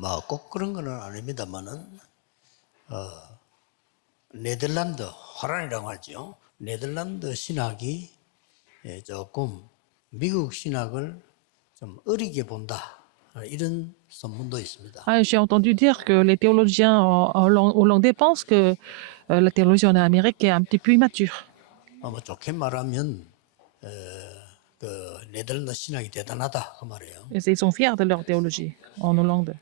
뭐 꼭 그런 건 아닙니다만은 네덜란드 화란이라고 하죠. 네덜란드 신학이 조금 미국 신학을 좀 어리게 본다 이런 소문도 있습니다. Ah, j'ai entendu dire que les théologiens hollandais pensent que la théologie en Amérique est un petit peu immature. 뭐 좋게 말하면 그 네덜란드 신학이 대단하다 그 말이에요. Et ils sont fiers de leur théologie en Hollande.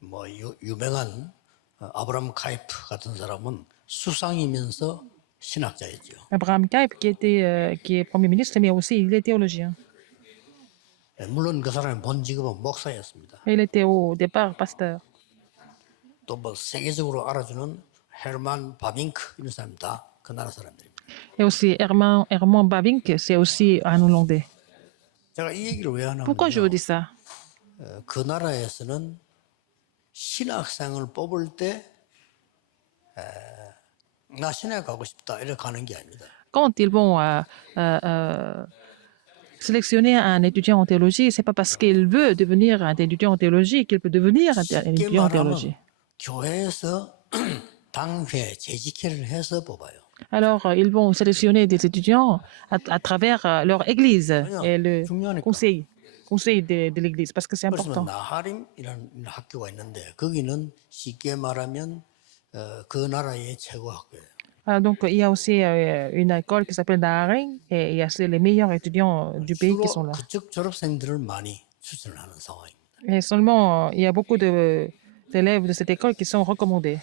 뭐 유명한 아브라함 카이프 같은 사람은 수상이면서 신학자였죠. Abraham Kuyper, qui est Premier ministre, mais aussi il est théologien. 물론 그 사람의 본 직업은 목사였습니다. Et il était au départ pasteur. 또 뭐 세계적으로 알아주는 헤르만 바빙크 이런 사람 다 그 나라 사람들입니다. Et aussi Herman Bavinck, c'est aussi un Hollandais. 제가 이 얘기를 왜 Pourquoi je vous 하냐면요. dis ça? 그 나라에서는 신학생을 뽑을 때 나 신학 가고 싶다 이렇게 가는 게 아닙니다. Quand ils vont sélectionner un étudiant en théologie, c'est pas parce qu'il veut devenir un étudiant en théologie qu'il peut devenir un 쉽게 étudiant en 말하면 théologie. 교회에서 당회 재직회를 해서 뽑아요. Alors, ils vont sélectionner des étudiants à travers leur église et le 중요하니까. conseil de l'église, parce que c'est 그래서 important. 나하림이라는 학교가 있는데 거기는 쉽게 말하면 그 나라의 최고 학교예요. Donc, il y a aussi une école qui s'appelle Naharing et il y a les meilleurs étudiants du pays qui sont 주로 là. 그쪽 졸업생들을 많이 추천을 하는 상황입니다. Et seulement, il y a beaucoup d'élèves de cette école qui sont recommandés.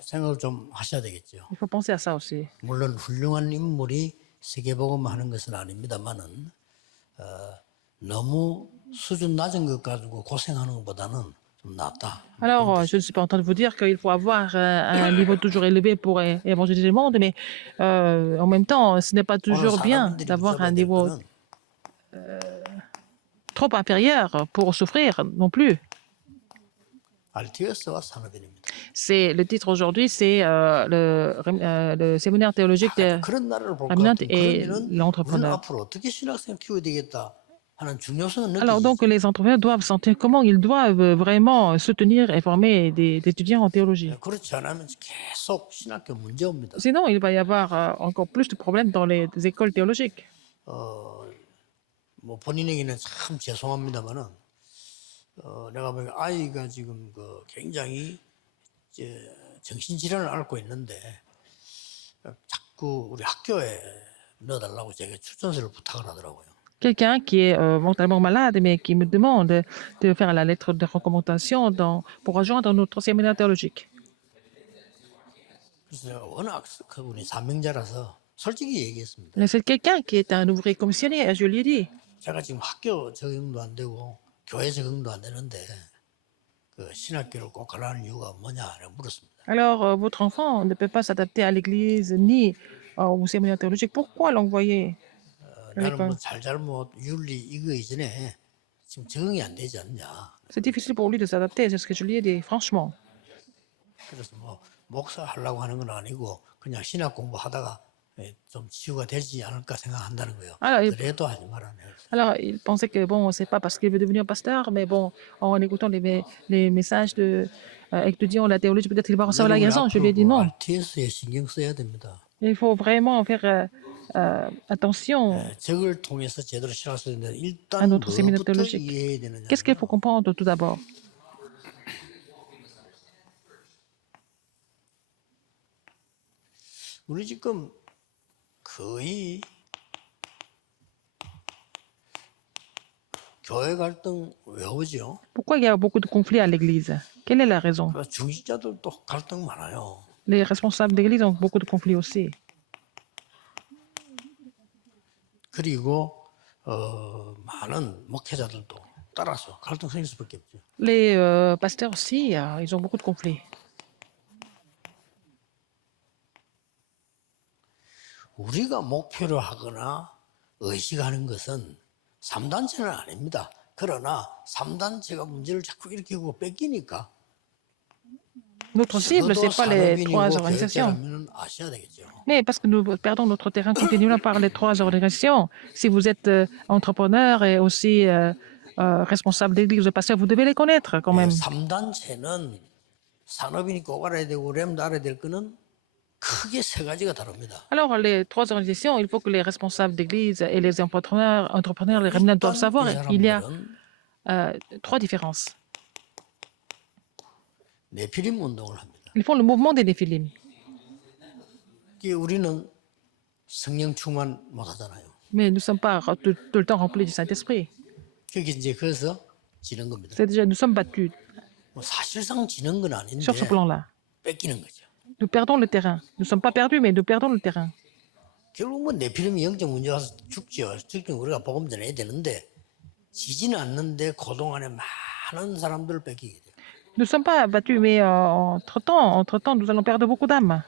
생각을 좀 하셔야 되겠죠. Il faut penser à ça aussi. 물론 훌륭한 인물이 세계복음하는 것은 아닙니다만은 너무 수준 낮은 것 가지고 고생하는 것보다는 좀 낫다. Alors, je ne suis pas en train de vous dire qu'il faut avoir un niveau toujours élevé pour évangéliser le monde, mais en même temps, ce n'est pas 오늘 toujours bien 사람들이 d'avoir un 붙잡아야 될 niveau 거는 trop inférieur pour souffrir non plus. RTS와 산업인입니다. C'est le titre aujourd'hui, c'est le séminaire théologique de 그런 나라를 볼 것 Raminant 같으면 et 그러면은 우리는 l'entrepreneur. 앞으로 어떻게 신학생 키워야 되겠다 하는 중요성은 Alors donc 느끼죠. les entrepreneurs doivent sentir comment ils doivent vraiment soutenir et former des étudiants en théologie. 그렇지 않으면 계속 신학교 문제 옵니다. Sinon, il va y avoir encore plus de problèmes dans les écoles théologiques. 뭐 본인에게는 참 죄송합니다만은 내가 보기엔 아이가 지금 그 굉장히 이제 정신질환을 앓고 있는데 자꾸 우리 학교에 넣어달라고 제가 추천서를 부탁을 하더라고요. Quelqu'un qui est mentalement malade, mais qui me demande de faire la lettre de recommandation pour rejoindre notre séminaire théologique. 그래서 제가 워낙 그분이 사명자라서 솔직히 얘기했습니다. Mais c'est quelqu'un qui est un ouvrier commissionnaire, je lui ai dit. 제가 지금 학교 적응도 안 되고 교회 적응도 안 되는데 그 신학교를 꼭 가라는 이유가 뭐냐 라고 물었습니다. Alors, votre enfant ne peut pas s'adapter à l'église ni au séminaire théologique. Pourquoi l'envoyer à 나는 뭐 l'école? 잘잘못 윤리 이거 이전에 지금 적응이 안 되지 않냐. C'est difficile pour lui de s'adapter, c'est ce que je lui ai dit, franchement. 그래서 뭐 목사 하려고 하는 건 아니고 그냥 신학 공부하다가 좀 치유가 되지 않을까 생각한다는 거예요. Alors, 그래도 하지 말아요. alors, il pensait que, bon, c'est pas parce qu'il veut devenir pasteur, mais bon, en écoutant les messages de étudiants la théologie, peut-être qu'il va recevoir la guérison. Je lui ai dit non. RTS에 신경 써야 됩니다. Il faut vraiment faire attention 적을 통해서 제대로 신학 수 있는데 à 일단 notre séminaire 뭐부터 théologique. 이해해야 되느냐. Qu'est-ce qu'il faut comprendre tout d'abord? 우리 지금 거의 교회 갈등 왜 오죠? Pourquoi il y a beaucoup de conflits à l'église? Quelle est la raison? 중직자들도 갈등 많아요. Les responsables d'église ont beaucoup de conflits aussi. 그리고 많은 목회자들도 따라서 갈등 생길 수밖에 없죠. Les pasteurs aussi, ils ont beaucoup de conflits. 우리가 목표로 하거나 의식하는 것은 3단체는 아닙니다. 그러나 3단체가 문제를 자꾸 일으키고 뺏기니까 Notre cible, ce n'est pas les trois organisations. 교육자라면 아셔야 되겠죠. Mais parce que nous perdons notre terrain continuellement par les trois organisations. Si vous êtes entrepreneur et aussi responsables d'église, de pasteurs, vous devez les connaître quand même. 3단체는 산업인이 꼭 알아야 되고 렘도 알아야 될 거는 크게 세 가지가 다릅니다. Alors, les trois organisations, il faut que les responsables d'église et les entrepreneurs les remnants doivent 일단 savoir. 이 Il y a 사람들은 trois différences. 네피림 운동을 합니다. Ils font le mouvement des Néphilim. 이게 우리는 성령 충만 못 하잖아요. Mais nous ne sommes pas tout le temps remplis du Saint-Esprit. 그게 이제 그래서 지는 겁니다. C'est déjà, nous sommes battus 뭐 사실상 지는 건 아닌데 sur ce plan-là. 뺏기는 거죠. Nous perdons le terrain. Nous ne sommes pas perdus, mais nous perdons le terrain. 결국 뭐 네피림이 영적 문제 와서 죽죠. 죽긴 우리가 복음 전해야 되는데 지지는 않는데 그동안에 많은 사람들을 뺏기게 돼요. Nous ne sommes pas battus, mais entre-temps, nous allons perdre beaucoup d'âmes.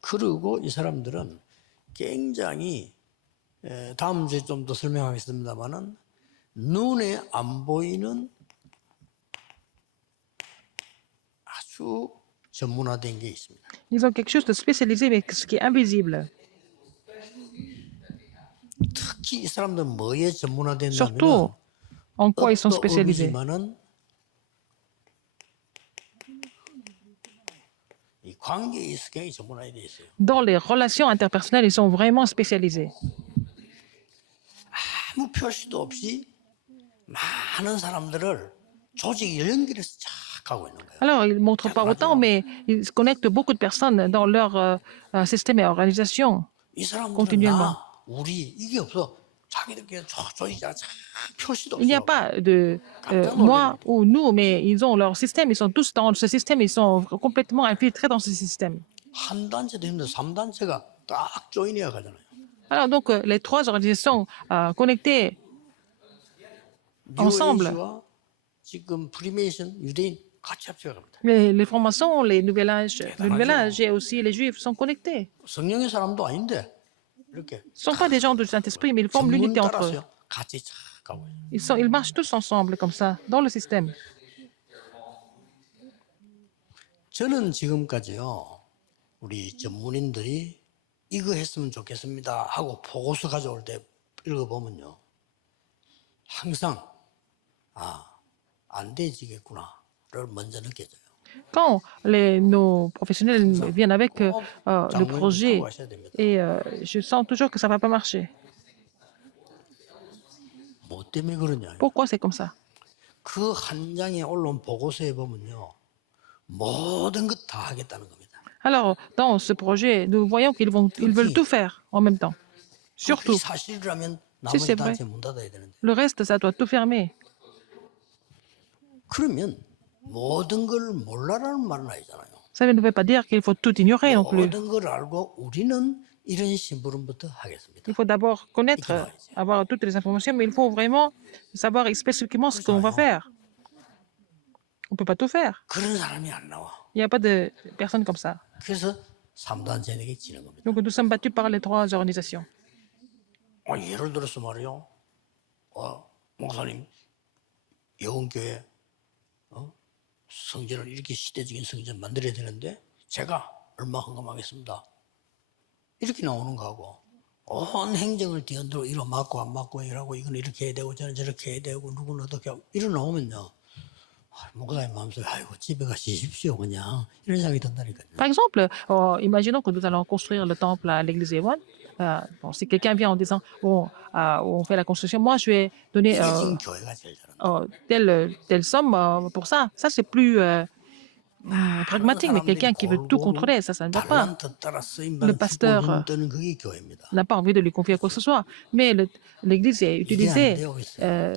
그리고 이 사람들은 굉장히 다음 주에 좀 더 설명하겠습니다만은 눈에 안 보이는 아주 전문화된 게 있습니다. Ils ont quelque chose de spécialisé, mais ce qui est invisible. 특히 이 사람들은 뭐에 전문화된다면 Surtout, en quoi ils sont spécialisés. 업이지만은 이 관계에 있어 굉장히 전문화돼 있어요. Dans les relations interpersonnelles, ils sont vraiment spécialisés. 아무 표시도 없이 많은 사람들을 조직이 연결해서 쫙 가고 있는 거예요. Alors, ils ne montrent pas autant, mais ils connectent beaucoup de personnes dans leur système et organisation. 이 사람들은 continuellement. 나, 우리 이게 없어. 자기들끼리 조직이 표시도 Il n'y a 없어. pas de moi ou nous, mais ils ont leur système, ils sont tous dans ce système, ils sont complètement infiltrés dans ce système. 한 단체도 힘든데 3단체가 딱 조인해야 가잖아요. Alors, donc, les trois organisations connectées ensemble. 뉴에이지와 지금 프리메이션 유대인 같이 합쳐야 갑니다. Les francs-maçons, le Nouvel Âge et aussi les Juifs sont connectés. 성령의 사람도 아닌데 이렇게 Ce ne sont pas des gens du Saint-Esprit, mais ils forment 전문 l'unité entre eux. 따라서요. 같이 쫙 가고 있어요. Ils marchent tous ensemble, comme ça, dans le système. 저는 지금까지요. 우리 전문인들이 이거 했으면 좋겠습니다 하고 보고서 가져올 때 읽어보면요. 항상 안 되지겠구나를 먼저 느껴져요. Quand nos professionnels viennent avec le 장모님 projet, 하고 하셔야 됩니다. et je sens toujours que ça ne va pas marcher. 뭐 때문에 그러냐. Pourquoi c'est comme ça? 그 한 장에 올라온 보고서에 보면요. 모든 것 다 하겠다는 겁니다. Alors, dans ce projet, nous voyons qu'ils veulent tout faire en même temps. 그게 Surtout, 사실이라면 Si c'est 나머지 vrai. 단체 문 닫아야 되는데. le reste, ça doit tout fermer. 그러면 모든 걸 몰라라는 말은 아니잖아요. Ça ne veut pas dire qu'il faut tout ignorer non plus. 모든 걸 알고 우리는 이런 심부름부터 하겠습니다. Il faut d'abord connaître, avoir toutes les informations, mais il faut vraiment savoir spécifiquement ce qu'on va faire. On ne peut pas tout faire. 그런 사람이 안 나와. Il n'y a pas de personne comme ça. 그래서 3단체에게 지는 겁니다. Donc nous sommes battus par les trois organisations. 예를 들어서 말이요. 목사님, 여운교회 성전을 이렇게 시대적인 성전 만들어야 되는데 제가 얼마 헌금하겠습니다. 이렇게 나오는 거하고 온 행정을 뒤흔들고 이로 맞고 안 맞고 이러고 이건 이렇게 해야 되고 저는 저렇게 해야 되고 누구는 어떻게 하고 이러 나오면요. 목사님 마음속에 아이고 집에 가시십시오 그냥 이런 생각이 든다니까요. Par exemple, imaginons que nous allons construire le temple à l'église Ewan. Bon, si quelqu'un vient en disant, bon, on fait la construction, moi je vais donner 이게 지금 교회가 제일 잘한다. telle somme pour ça. Ça, c'est plus pragmatique, mais quelqu'un qui veut tout contrôler, ça ne va pas. 달란트 따라 쓰임 Le 받는 pasteur, 축복 뜨는 그게 교회입니다. n'a pas envie de lui confier quoi que ce soit. Mais l'église est 이게 안 utilisée. 되고 있어요.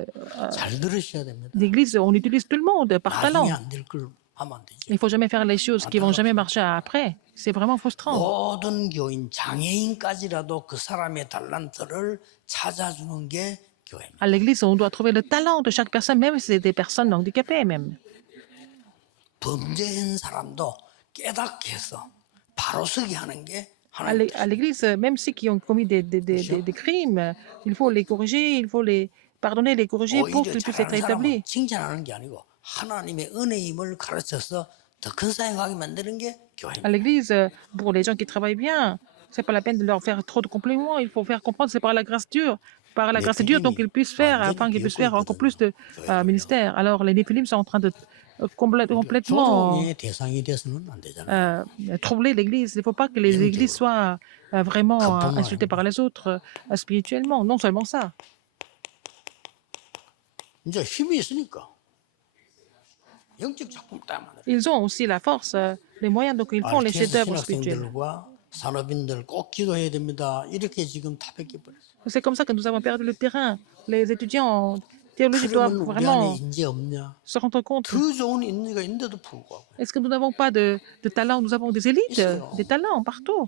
잘 들으셔야 됩니다. L'église, on utilise tout le monde par talent. 나중에 안 될 걸 하면 안 되죠. Il ne faut jamais faire les choses qui vont jamais marcher après. C'est vraiment frustrant. 모든 교인 장애인까지라도 그 사람의 달란트를 찾아주는 게 교회입니다. À l'église, on doit trouver le talent de chaque personne, même si c'est des personnes handicapées même. 범죄한 사람도 깨닫게 해서 바로 서게 하는 게 À 하나님. à l'église, même ceux qui ont commis des crimes, il faut les corriger, il faut les pardonner, les corriger pour 오히려 qu'ils puissent être 잘하는 établis. 사람은 칭찬하는 게 아니고 하나님의 은혜임을 가르쳐서 더 큰 사역하게 만드는 게 À 교회입니다. l'église, pour les gens qui travaillent bien, c'est pas la peine de leur faire trop de compliments. Il faut faire comprendre que c'est par la grâce de Dieu par la grâce de Dieu, donc qu'ils puissent faire, afin qu'ils puissent faire encore plus de ministères. Alors les Néphilim sont en train de complètement 조롱의 대상이 돼서는 안 되잖아요. troubler l'Église. Il ne faut pas que les églises soient vraiment Comme insultées par les autres spirituellement. Non seulement ça. 이제 힘이 있으니까 영적 작품 딱 만들어. Ils ont aussi la force, les moyens, donc ils font les RTS chefs-d'œuvre spirituels. 신학생들과 산업인들 꼭 기도해야 됩니다. 이렇게 지금 다 뺏겨버렸어요. C'est comme ça que nous avons perdu le terrain. Les étudiants en théologie doivent 그러면 우리 안에 vraiment 인재 없냐? se rendre compte. 더 좋은 인재가 있는데도 불구하고 Est-ce que nous n'avons pas de talents? Nous avons des élites, des talents partout.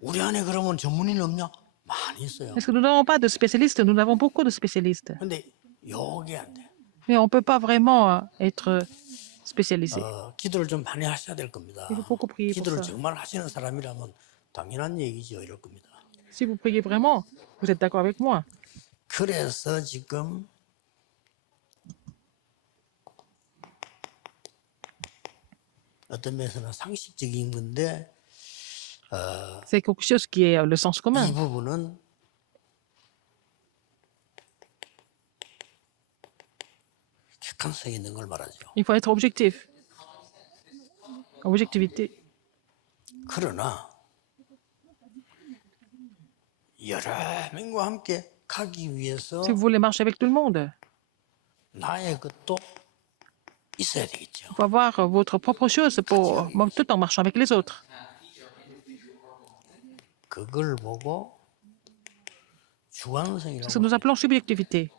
우리 안에 그러면 전문인 없냐? 많이 있어요. Est-ce que nous n'avons pas de spécialistes? Nous avons beaucoup de spécialistes. 근데 요게 안 돼. Mais on ne peut pas vraiment être spécialisé. 기도를 좀 많이 하셔야 될 겁니다. Il faut beaucoup prier pour 기도를 ça. 정말 하시는 사람이라면 당연한 얘기죠. 이럴 겁니다. Si vous priez vraiment, vous êtes d'accord avec moi. 그래서 지금 어떤 면에서는 상식적인 건데 C'est quelque chose qui est le sens commun. 이 부분은 객관성 있는 걸 말하죠. Il faut être objectif. Objectivité. 그러나 여러 명과 함께 가기 위해서 Si vous voulez marcher avec tout le monde, 나의 것도 있어야 되겠죠. il faut avoir votre propre chose pour, tout en marchant avec les autres. 그걸 보고 주관성이라고 C'est ce que nous appelons subjectivité.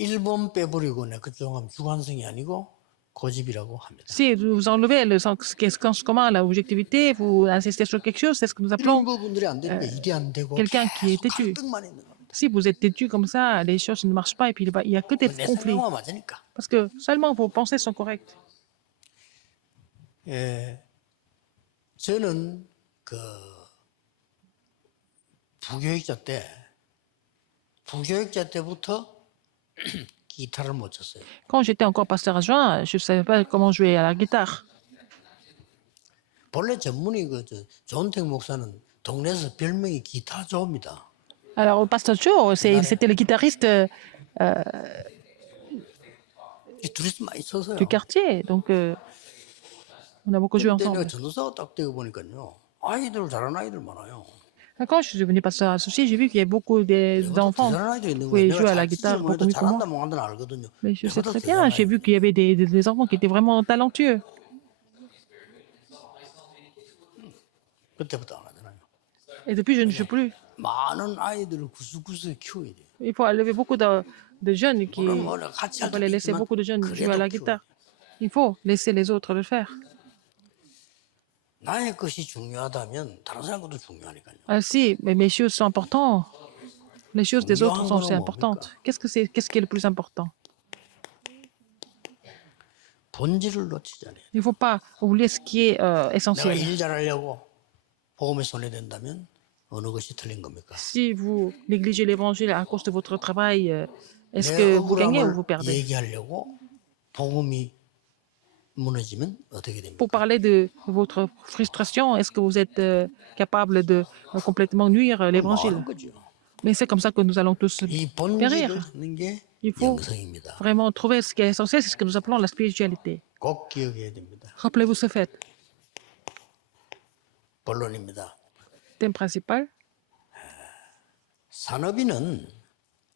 1번 빼버리고 내 그쪽 하면 주관성이 아니고 고집이라고 합니다. Si vous enlevez le sens commun, l'objectivité, vous insistez sur quelque chose, c'est ce que nous 이런 appelons 부분들이 안 되니까 일이 안 되고 quelqu'un qui est 계속 têtu. 갈등만 있는 겁니다. Si vous êtes têtu comme ça, les choses ne marchent pas et puis il n'y a que des 내 conflits. 생각만 맞으니까. Parce que seulement vos pensées sont correctes. 예, 저는 그 부교육자 때부터 기타를 못 쳤어요. Quand j'étais encore pasteur adjoint, je ne savais pas comment jouer à la guitare. 본래 전문이 조은택 목사는 동네에서 별명이 기타 조입니다. Alors, au pasteur Joe, c'était le guitariste 둘이서 많이 쳤어요. du quartier. Donc, on a beaucoup joué 그때 내가 ensemble. 전도사가 딱 되고 보니까요. 아이들 잘하는 아이들 많아요. Quand je suis devenu pasteur associé, j'ai vu qu'il y a beaucoup d'enfants 대단한 아이들이 있는 qui pouvaient 거예요. jouer à la 내가 guitare 잘 beaucoup mieux que moi. 잘한다 못한다 알거든요. Mais je sais 내가 더 très bien, j'ai vu qu'il y avait des enfants qui étaient vraiment talentueux. 그때부터 안 하잖아요. Et depuis, je ne joue plus. 많은 아이들을 구석구석에 키워야 돼요. Il faut élever beaucoup de jeunes qui. 물론 뭐 같이 Il 할 faut 때도 les laisser 있지만 beaucoup de jeunes jouer à 그래도 la 키워야 guitare. 돼요. Il faut laisser les autres le faire. 나의 것이 중요하다면 다른 사람 것도 중요하니까요. Si, mais mes choses sont importantes. Les choses des autres sont aussi importantes. Qu'est-ce qui est le plus important? 본질을 놓치지 않아요. Il ne faut pas oublier ce qui est 내가 essentiel. 일 잘하려고 복음에 손해된다면 어느 것이 틀린 겁니까? Si vous négligez l'évangile à cause de votre travail, est-ce 내 que vous gagnez ou vous 억울함을 perdez? 얘기하려고 복음이 무너지면 어떻게 됩니까? Pour parler de votre frustration, est-ce que vous êtes capable de complètement nuire 뭐 l'évangile? 하는 거죠? Mais c'est comme ça que nous allons tous 이 périr. 본질을 하는 게 Il faut 영성입니다. vraiment trouver ce qui est essentiel, c'est ce que nous appelons la spiritualité. 꼭 기억해야 됩니다. Rappelez-vous ce fait. 본론입니다. Thème principal. 산업인은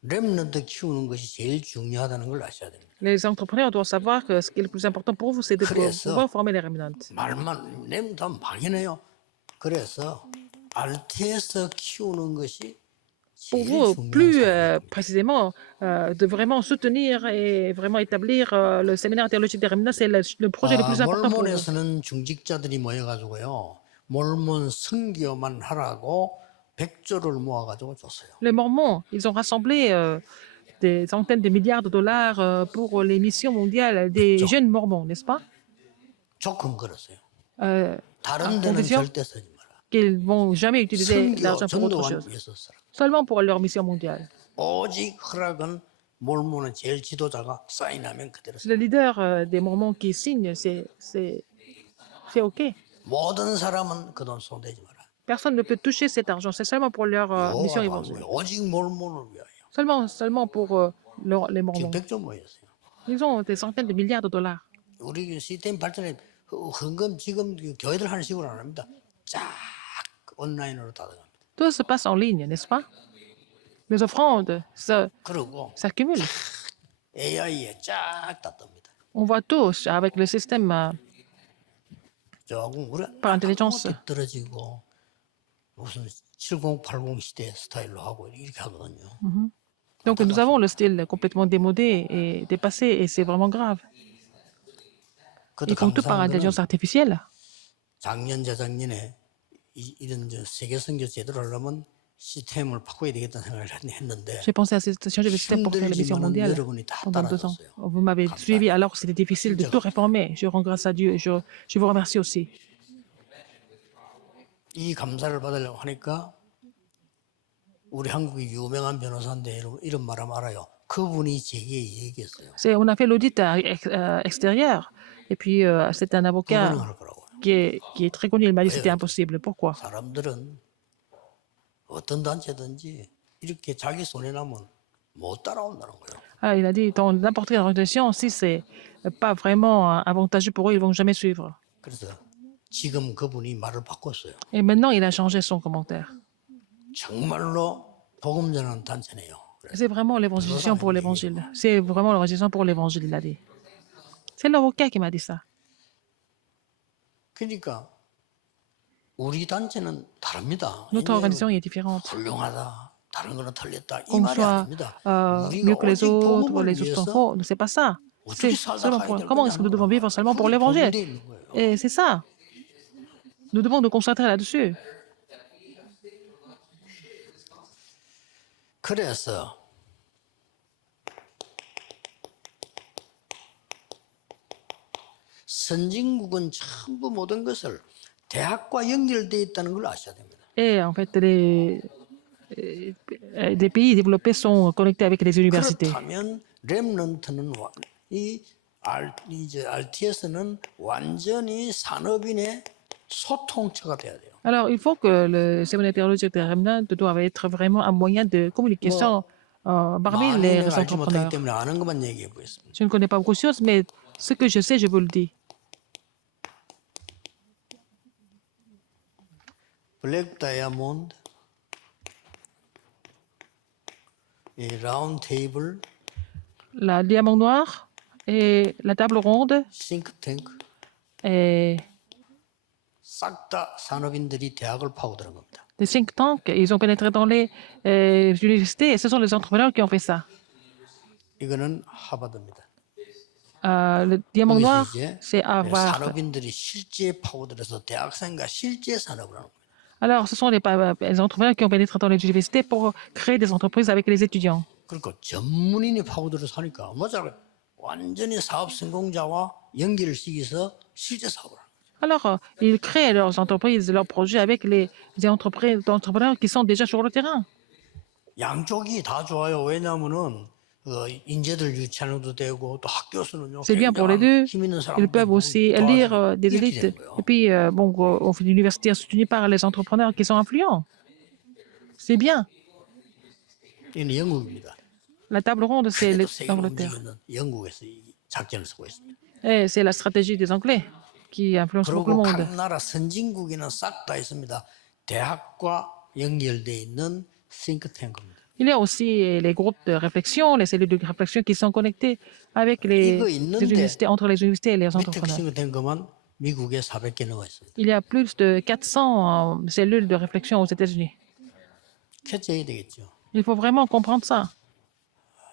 렘넌트 키우는 것이 제일 중요하다는 걸 아셔야 됩니다. Les entrepreneurs doivent savoir que ce qui est le plus important pour vous, c'est de 그래서 pouvoir former les remnants. 말만 렘넌트 하면 막연해요. 그래서 RTS 키우는 것이 Pour 제일 vous, 중요한 plus 산업입니다. précisément, de vraiment soutenir et vraiment établir le séminaire théologique des remnants, c'est le projet le plus important pour vous. 몰몬에서는 중직자들이 모여가지고요. 몰몬 선교만 하라고 100조를 모아가지고 줬어요. Les Mormons, ils ont rassemblé des centaines de milliards de dollars pour les missions mondiales des jeunes Mormons, n'est-ce pas? 조건 걸었어요. À 다른 데는 condition 절대 쓰지 마라. qu'ils ne vont jamais utiliser 선교 l'argent pour autre 전도만 chose, 위해서 쓰라. seulement pour leur mission mondiale. 오직 허락은 몰몬의 제일 지도자가 사인하면 그대로 C'est le leader des Mormons qui signe, c'est OK. 모든 사람은 그 돈 손대지 마라. Personne ne peut toucher cet argent. C'est seulement pour leur mission 요가 évangélique. 오직 몰몬을 위하여. Seulement pour les 지금 Mormons. 100조 모였어요. Ils ont des centaines de milliards de dollars. 우리 시스템 발전에 헌금 지금 교회들 하는 식으로 안 합니다. 쫙 온라인으로 다 들어갑니다. Tout se passe en ligne, n'est-ce pas? Les offrandes 그리고 s'accumulent. AI에 쫙 다 뜹니다. On voit tous avec le système 조금 우리 par intelligence. 떨어지고 무슨 7080 시대 스타일로 하고 이렇게 하거든요. Donc nous avons le style complètement démodé et dépassé et c'est vraiment grave. 그것도 Ils font tout par 감사한 거는 intelligence artificielle. 작년 재작년에 이런 세계 선교 제대로 하려면 시스템을 바꿔야 되겠다는 생각을 했는데 J'ai pensé à changer le système pour faire la mission 힘들지만은 mondiale 여러분이 다 pendant 2 ans. 따라줬어요. Vous m'avez suivi alors que c'était difficile de tout réformer. Je rends grâce à Dieu et je vous remercie aussi. 이 감사를 받으려고 하니까 우리 한국의 유명한 변호사인데 이런 말하면 알아요. 그분이 제게 얘기했어요. On a fait l'audit extérieur et puis c'est un avocat 불가능할 거라고요. qui est très connu. Il m'a dit que c'était impossible. Pourquoi? 사람들은 어떤 단체든지 이렇게 자기 손에 나면 못 따라온다는 거예요. Ah, il a dit dans n'importe quelle organisation, si c'est pas vraiment avantageux pour eux, ils vont jamais suivre. 그래서 지금 그분이 말을 바꿨어요. Et maintenant, il a changé son commentaire. 정말로 복음 전하는 단체네요. C'est vraiment l'évangélisation pour l'évangile. C'est vraiment l'évangélisation pour l'évangile, il a dit. C'est l'avocat qui m'a dit ça. 그러니까 우리 단체는 다릅니다. Notre organisation est différente. 훌륭하다. 다른 거는 틀렸다. 이 Qu'on 말이 soit 아닙니다. mieux que les 오직 autres, 복음을 les autres sont 위해서 faux. C'est pas ça. C'est 어떻게 살다 seulement 가야 pour, 될 comment est-ce que nous devons 거냐는 vivre seulement pour 그게 l'évangile. 본질에 있는 거예요. Et c'est ça. Nous devons nous concentrer là-dessus. 그래서 선진국은 전부 모든 것을 대학과 연결되어 있다는 걸 아셔야 됩니다. Et en fait, des pays développés sont connectés avec les universités. 그렇다면 렘넌트는 이제 RTS는 완전히 산업인의 소통처가 돼야 돼요. Alors, il faut que le séminaire théologique de Remnant doit être vraiment un moyen de communication parmi 많이 les 내가 알지 못하기 entrepreneurs. 때문에 아는 것만 얘기해 보겠습니다. Je ne connais pas beaucoup de choses, mais ce que je sais, je vous le dis. 블랙 다이아몬드, 이 라운드 테이블, La diamant noir et la table ronde 싱크탱크 et 싹 다 산업인들이 대학을 파고드는 겁니다. les think tanks, ils ont pénétré dans les universités et ce sont les entrepreneurs qui ont fait ça. 이거는 하버드입니다. Le diamant noir, 여기서 이제 c'est Harvard. 산업인들이 실제 파고들어서 대학생과 실제 산업을 하는 겁니다. Alors, ce sont les entrepreneurs qui ont pénétré dans les universités pour créer des entreprises avec les étudiants. 그러니까 전문인이 파고들어서 하니까 뭐 잘 완전히 사업 성공자와 연결을 시켜서 실제 사업을 하는 거예요. Alors, ils créent leurs entreprises, leurs projets avec les entrepreneurs qui sont déjà sur le terrain. 양쪽이 다 좋아요. 왜냐하면은 인재들 유치하는도 되고 또 학교에서는요. C'est bien pour les deux. 힘 있는 Ils 사람들 peuvent aussi lire des élites. Et puis, bon, on fait l'université soutenue par les entrepreneurs qui sont influents. C'est bien. 이는 영국입니다. La table ronde, c'est 그래도 세계를 l'Angleterre. 움직이는 영국에서 이 작전을 쓰고 있습니다. Et c'est la stratégie des Anglais qui influence beaucoup le 그리고 monde. 각 나라 선진국에는 싹 다 있습니다. 대학과 연결돼 있는 싱크탱크입니다. Il y a aussi les groupes de réflexion, les cellules de réflexion qui sont connectées avec les universités, entre les universités et les 밑에 entrepreneurs. 싱크탱크만 미국에 400개 넘어 있습니다. Il y a plus de 400 cellules de réflexion aux États-Unis. 캐치해야 되겠죠. Il faut vraiment comprendre ça.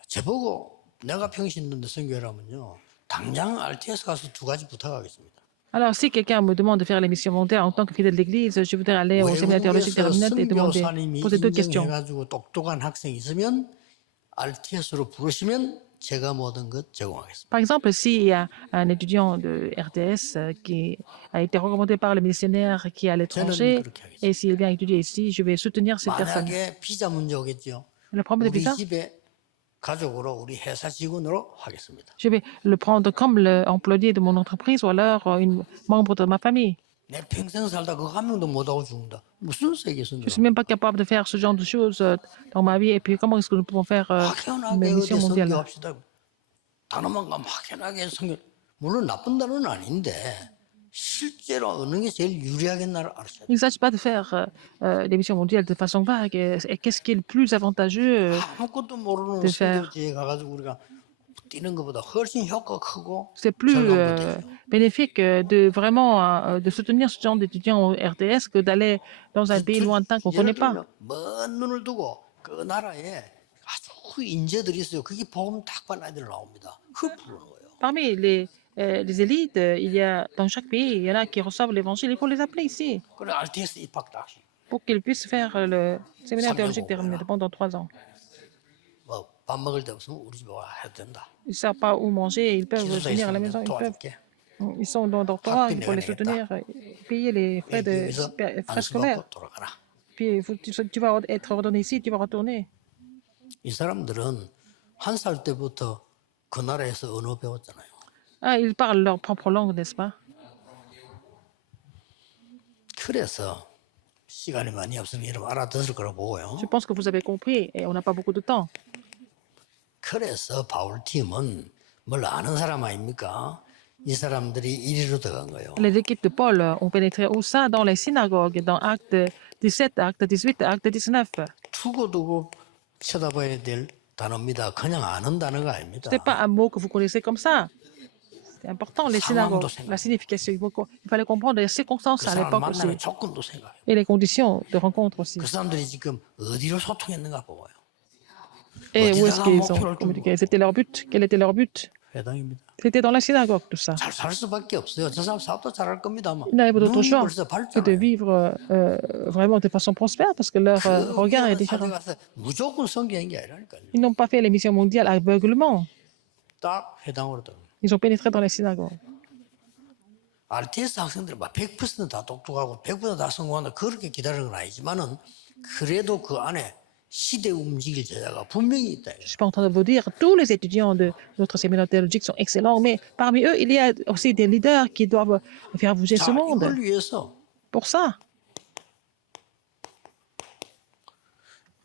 저보고 내가 평신 있는데 선교라면요. 당장 RTS 가서 2가지 부탁하겠습니다. Alors, si quelqu'un me demande de faire l'émission mondiale en tant que fidèle d'église, je voudrais aller au séminaire théologique de 외국에서 Remnant et demander, 선교사님이 poser deux questions. 인정해가지고 똑똑한 학생이 있으면 RTS로 부르시면 제가 모든 것 제공하겠습니다. Par exemple, s'il y a un étudiant de RTS qui a été recommandé par le missionnaire qui est à l'étranger, et s'il vient étudier ici, je vais soutenir cette personne. 만약에 비자 문제 오겠죠. Le problème de 우리 visa, 집에 가족으로 우리 회사 직원으로 하겠습니다. je vais le prendre comme l'employé de mon entreprise ou alors une membre de ma famille. 내 평생 살다 그거 한 명도 못하고 죽는다. 무슨 세계에서 Je ne suis même pas capable de faire ce genre de choses dans ma vie. Et puis, comment est-ce que nous pouvons faire 확연하게 une mission 어디 mondiale? 선교합시다. 단어만 가면 확연하게 선교. 물론 나쁜 단어는 아닌데 실제로 어느 게 제일 유리하게 나를 알았어요. Il ne s'agit pas de faire des missions mondiales de façon vague. Et qu'est-ce qui est le plus avantageux 아무것도 모르는 de faire? 선교지에 가가지고 우리가 뛰는 것보다 훨씬 효과가 크고 C'est plus 절감도 되죠. bénéfique de vraiment de soutenir ce genre d'étudiants au RDS que d'aller dans un pays lointain qu'on ne connaît 예를 pas. 들면 먼 눈을 두고 그 나라에 아주 인재들이 있어요. 그게 복음 딱 받는 애들 나옵니다. 그걸 부르는 거예요. Parmi les élites, il y a dans chaque pays, il y en a qui reçoivent l'évangile. Il faut les appeler ici 그래 RTS 입학 딱시. pour qu'ils puissent faire le séminaire théologique terminé pendant 3 ans. 뭐밥 먹을 데 없으면 우리 집에 와 해도 된다. Ils ne savent pas où manger, ils peuvent 기숙사에 venir à la 있으면 maison, 내가 ils peuvent. 도와줄게. Ils sont dans le dortoir, il 학비 faut les 내가 soutenir, payer les frais, 여기서 frais scolaires. 안수받고 돌아가라. Puis tu vas être ordonné ici, tu vas retourner. 이 사람들은 1살 때부터 그 나라에서 언어 배웠잖아요. Ah, ils parlent leur propre langue, n'est-ce pas? 그래서 시간이 많이 없으면 여러분 알아듣을 거라고 보고요. Je pense que vous avez compris et on n'a pas beaucoup de temps. 그래서 바울 팀은 뭘 아는 사람 아닙니까? 이 사람들이 이리로 들어간 거예요. Les équipes de Paul ont pénétré au sein dans les synagogues, dans Actes 17, Actes 18, Actes 19. 두고두고 쳐다봐야 될 단어입니다. 그냥 아는 단어가 아닙니다. Ce n'est pas un mot que vous connaissez comme ça. C'est important, les synagogues, 상황도 la signification. Il fallait comprendre les circonstances 그 à 사람 l'époque aussi 만남의 조건도 생각해요. et les conditions de rencontre aussi. 그 사람들이 지금 어디로 소통했는가 보고요. Et où est-ce 어디다가 qu'ils 목표를 ont 둔 communiqué? C'était leur but. Quel était leur but? 회당입니다. C'était dans la synagogue, tout ça. 잘 살 수밖에 없어요. 저 사람 사업도 잘할 겁니다만 Ils n'avaient pas d'autre 눈이 choix 벌써 que de 밝잖아요. vivre vraiment de façon prospère parce que leur regard est différent. 가서 무조건 성경인 게 아니라니까요. Ils n'ont pas fait les missions mondiales aveuglement. 딱 회당으로 들어. Ils ont pénétré dans les synagogues. RTS 학생들은 막 100%다 똑똑하고 100%다 성공한다 그렇게 기다리는 건 아니지만은 그래도 그 안에 시대 움직일 제자가 분명히 있다. Je ne suis pas en train de vous dire que tous les étudiants de notre séminaire théologique sont excellents, mais parmi eux, il y a aussi des leaders qui doivent faire bouger ce 자, monde. 이걸 위해서 Pour ça,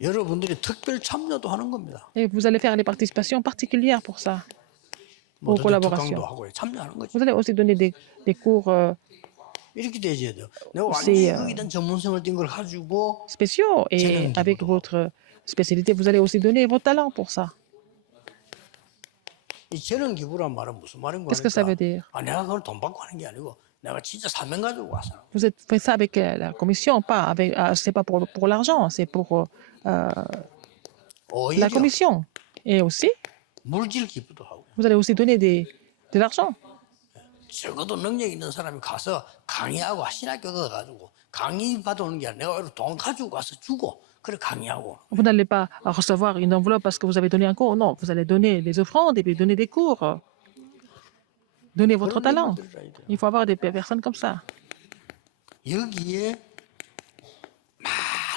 여러분들이 특별 참여도 하는 겁니다. et vous allez faire des participations particulières pour ça, 뭐 pour collaboration. 특강도 하고 참여하는 거죠. Vous allez aussi donner des cours 이렇게 돼야 돼요. 내가 C'est, 완전히 거기에 대한 전문성을 띈 걸 가지고 spéciaux et avec votre spécialité, vous allez aussi donner vos talents pour ça. 이 재능 기부란 말은 무슨 말인 Qu'est-ce que ça veut 거니까? dire? 아, 내가 그걸 돈 받고 하는 게 아니고 내가 진짜 사명 가지고 와서. Vous faites ça avec la commission, pas avec. C'est pas pour l'argent, c'est pour la 오히려 commission. Et aussi, 물질 기부도 하고. vous allez aussi donner de l'argent. 적어도 능력 있는 사람이 가서 강의하고 신학교 가가지고 강의 받아오는 게 아니라 내가 돈 가지고 가서 주고 그래 강의하고. Vous n'allez pas recevoir une enveloppe parce que vous avez donné un cours. Non, vous allez donner des offrandes et puis donner des cours. Donnez votre talent. Il faut avoir des personnes comme ça. 여기에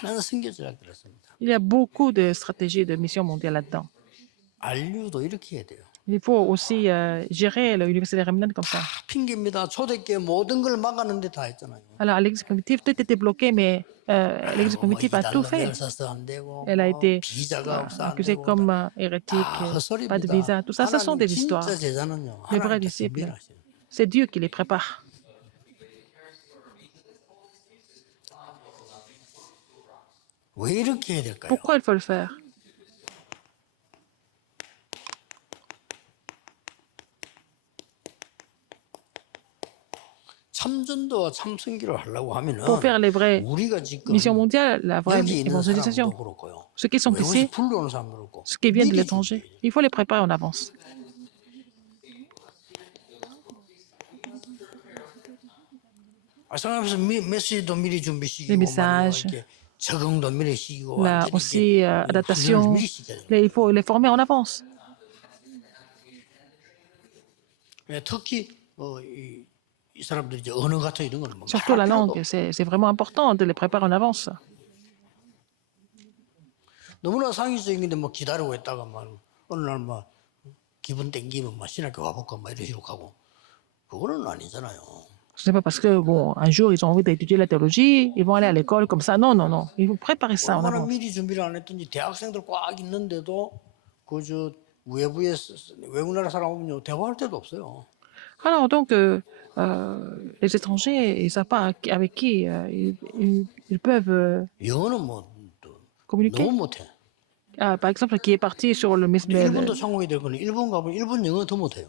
많은 선교지가 들었습니다. Il y a beaucoup de stratégies de mission mondiale là-dedans. 안류도 이렇게 해야 돼요. Il faut aussi gérer l'université de Remnan comme ça. 핑계입니다. 초대교회 모든 걸 막았는데 다 했잖아요. Alors, à l'église primitive, tout était bloqué, mais l'église primitive a tout fait. Elle a été accusée comme hérétique, pas de visa. Tout ça, ce sont des histoires. Les vrais disciples, c'est Dieu qui les prépare. 왜 이렇게 해야 될까요? Pourquoi il faut le faire? 참전도와 참선기를 하려고 하면은 Pour faire les vraies 우리가 지금 missions mondiales, la vraie 여기 있는 évangélisation, 사람도 그렇고요. ceux qui sont 외국에서 ici, 불러오는 사람도 그렇고 ceux qui viennent de 미리 l'étranger, 준비해야 돼요. il faut les préparer en avance. 생각해서 메시지도 미리 준비시키고 Les messages, 이렇게 적응도 미리 시키고 là 완전히 aussi, 이렇게 adaptation, 훈련을 미리 시켜야 돼요. il faut les former en avance. 특히 이 사람들이 이제 언어 같은 이런 거는 뭐 Surtout la 말할 필요도 langue, c'est vraiment important de les préparer en avance. 너무나 상식적인데 뭐 기다리고 있다가 막 어느 날 막 기분 땡기면 막 신학교 가볼까 막 이런 식으로 가고 그거는 아니잖아요. Ce n'est pas parce que, bon, un jour, ils ont envie d'étudier la théologie, ils vont aller à l'école comme ça. Non, non, non. Il faut préparer ça en 얼마나 avance. 미리 준비를 안 했든지 대학생들 꽉 있는데도 그저 외부에 외국 나라 사람 오면요 대화할 데도 없어요. Alors, donc, les étrangers, ils ne savent pas avec qui ils peuvent 영어는 뭐 또 communiquer. 너무 못해. Ah, par exemple, qui est parti sur 일본도 상공이 될 거는 일본 가면 일본 영어 더 못해요.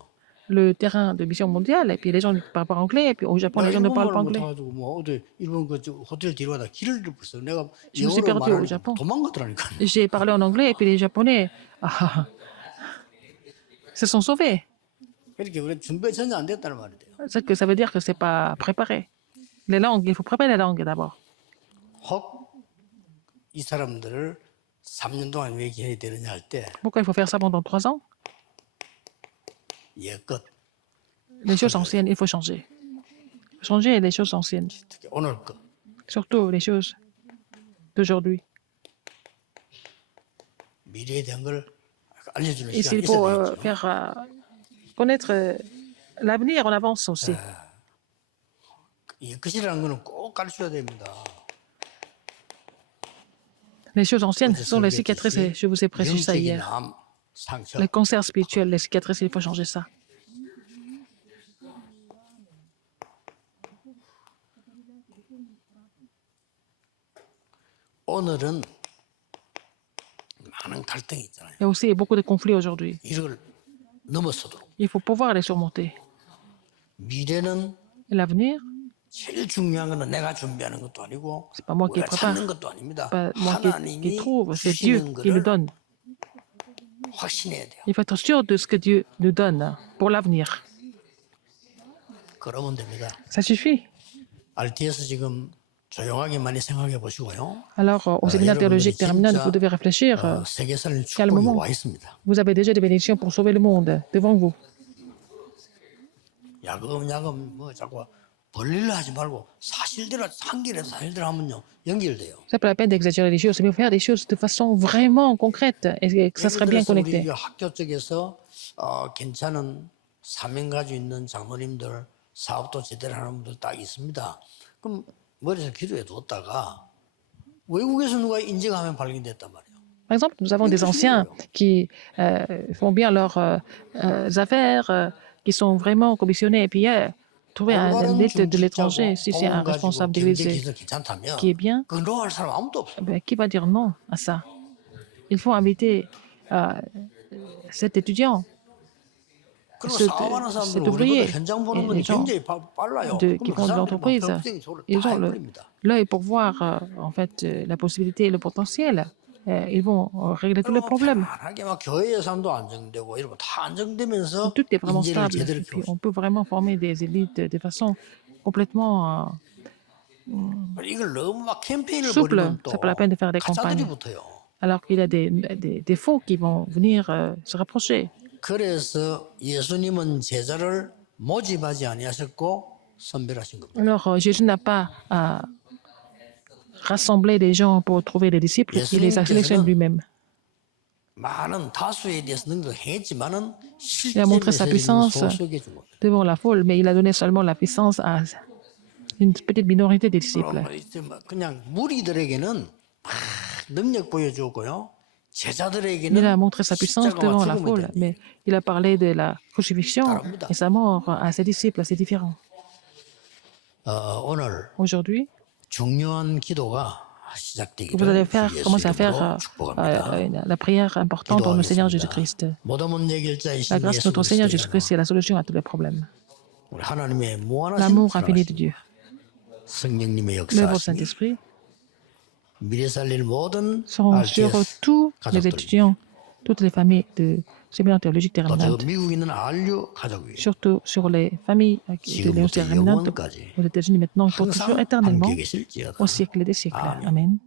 le terrain de mission mondiale, et puis les gens ne parlent pas anglais, et puis au Japon, 내가 les gens ne parlent pas 일본말을 anglais. 못해가지고 뭐 어디 일본 그 호텔 뒤로가다 길을 잃었어요. 내가 Je me suis 영어로 perdu au 말하니까 Japon. 도망가더라니까. J'ai parlé en anglais, et puis les Japonais se sont sauvés. 그렇게 우리 준비 전혀 안 됐다는 말이 돼요. C'est que ça veut dire que ce n'est pas préparé. Les langues, il faut préparer les langues d'abord. 혹 이 사람들을 3년 동안 왜 이렇게 해야 되느냐 할 때 Pourquoi il faut faire ça pendant 3 ans? 옛것 Les choses anciennes, il faut changer. Changer les choses anciennes, 특히 오늘 것 surtout les choses d'aujourd'hui. 미래에 대한 걸 알려주는 Et 시간이 s'il faut 있어야 되겠죠. faire connaître l'avenir en avance aussi. 옛것이라는 거는 꼭 가르쳐야 됩니다. Les choses anciennes sont les cicatrices, et je vous ai précisé ça 영적인 hier. 암, 상처, Les cancers spirituels, les cicatrices, il faut changer ça. 오늘은 많은 갈등이 있잖아요. Il y a aussi beaucoup de conflits aujourd'hui. 이걸 넘어서도록 Il faut pouvoir les surmonter. 미래는 Et l'avenir, 제일 중요한 거는 내가 준비하는 것도 아니고 c'est pas moi qui 우리가 prépare, 찾는 것도 아닙니다. pas moi qui 하나님이 trouve, c'est Dieu 주시는 qui nous 거를 donne. 확신해야 돼요. Il faut être sûr de ce que Dieu nous donne pour l'avenir. 그러면 됩니다. Ça suffit. RT에서 지금 조용하게 많이 생각해 보시고요. Alors, au séminaire théologique terminal, vous devez réfléchir. 세계사는 축복이 calmement. 와 있습니다. Vous avez déjà des bénédictions pour sauver le monde devant vous. 야금 뭐 자꾸 벌리려 하지 말고 사실대로 한길에 사실대로 하면요 연결돼요. C'est pas la peine d'exagérer les choses, mais il faut faire des choses de façon vraiment concrète et que ça sera bien connecté. 우리 학교 쪽에서 괜찮은 사명 가지고 있는 장로님들 사업도 제대로 하는 분들 딱 있습니다. 그럼 머리에서 기도해 뒀다가 외국에서 누가 인정하면 발견됐단 말이에요. Par exemple, nous avons des anciens qui font bien leurs affaires, qui sont vraiment commissionnés, et puis trouver un aide de l'étranger, si c'est un responsable d'église qui est bien, 그 노할 사람 아무도 없어. ben, qui va dire non à ça? Il faut inviter cet étudiant, 그리고 cet 사업하는 사람들 ouvrier, 우리보다 현장 보는 et 건 les gens 굉장히 빨라요. qui font de l'entreprise. Ils ont l'œil pour voir en fait la possibilité et le potentiel. Ils vont régler tous les problèmes. 편하게 막 교회 예산도 안정되고 이러고 다 안정되면서 Tout est vraiment 인재를 stable. 제대로 Et puis, 키워. on peut vraiment former des élites de façon complètement 이걸 너무 막 캠페인을 souple. 벌이면 또 C'est pas la peine de faire des 가짜들이 campagnes. 붙어요. Alors qu'il y a des faux qui vont venir se rapprocher. 그래서 예수님은 제자를 모집하지 아니하셨고 선별하신 겁니다. Alors, Jésus n'a pas rassemblé des gens pour trouver des disciples, il les a sélectionnés lui-même. 많은 다수에 대해서 능력을 행했지만은 Il a montré sa 실제 puissance 소수에게 준 겁니다. devant la foule, mais il a donné seulement la puissance à une petite minorité des disciples. 그럼 이제 막 그냥 무리들에게는 막 능력 보여주고요. Il a 제자들에게는 montré sa puissance 십자가와 devant la 죽음을 foule, 대한 mais il a parlé de la crucifixion et sa mort à ses disciples, c'est différent. 오늘 Aujourd'hui, 중요한 기도가 vous 시작되기를 allez 예수 commencer à faire 이름으로 축복합니다. la prière importante pour notre Seigneur Jésus-Christ. 모든 문제 해결자이신 La grâce de notre 예수 Seigneur 그리스도의 Jésus-Christ, c'est la solution à tous les problèmes. 우리 하나님의 무한하신 L'amour infini de 사랑하심, Dieu, 성령님의 l'œuvre du 역사하심, Saint-Esprit 미래 살릴 모든 seront sur RTS tous les 가족들, étudiants, toutes les familles de séminaire théologique terminal, 또 미국에 있는 RU 가족 위에 surtout sur les familles de l'Université 지금부터 terminale 영원까지 aux États-Unis maintenant, pour toujours 항상 éternellement, 함께 계실지어다. au siècle des siècles. 아멘. Amen.